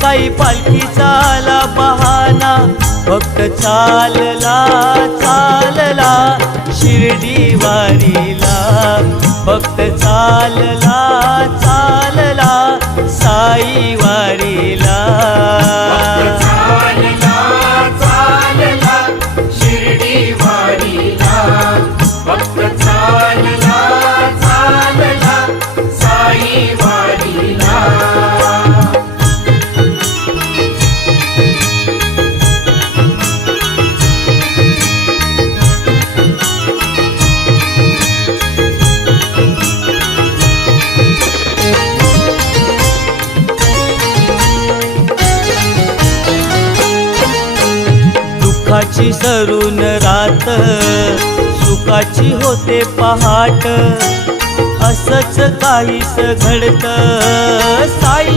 साई पालखीचा आला बहाना, भक्त चालला चालला शिर्डी वारीला, भक्त चालला चालला साई वारीला. चालला चालला शिर्डी वारीला, भक्त चालला चालला साई वारीला. दुःखाची सरून रात, सुखाची होते पहाट, असंच काहीस घडतं साई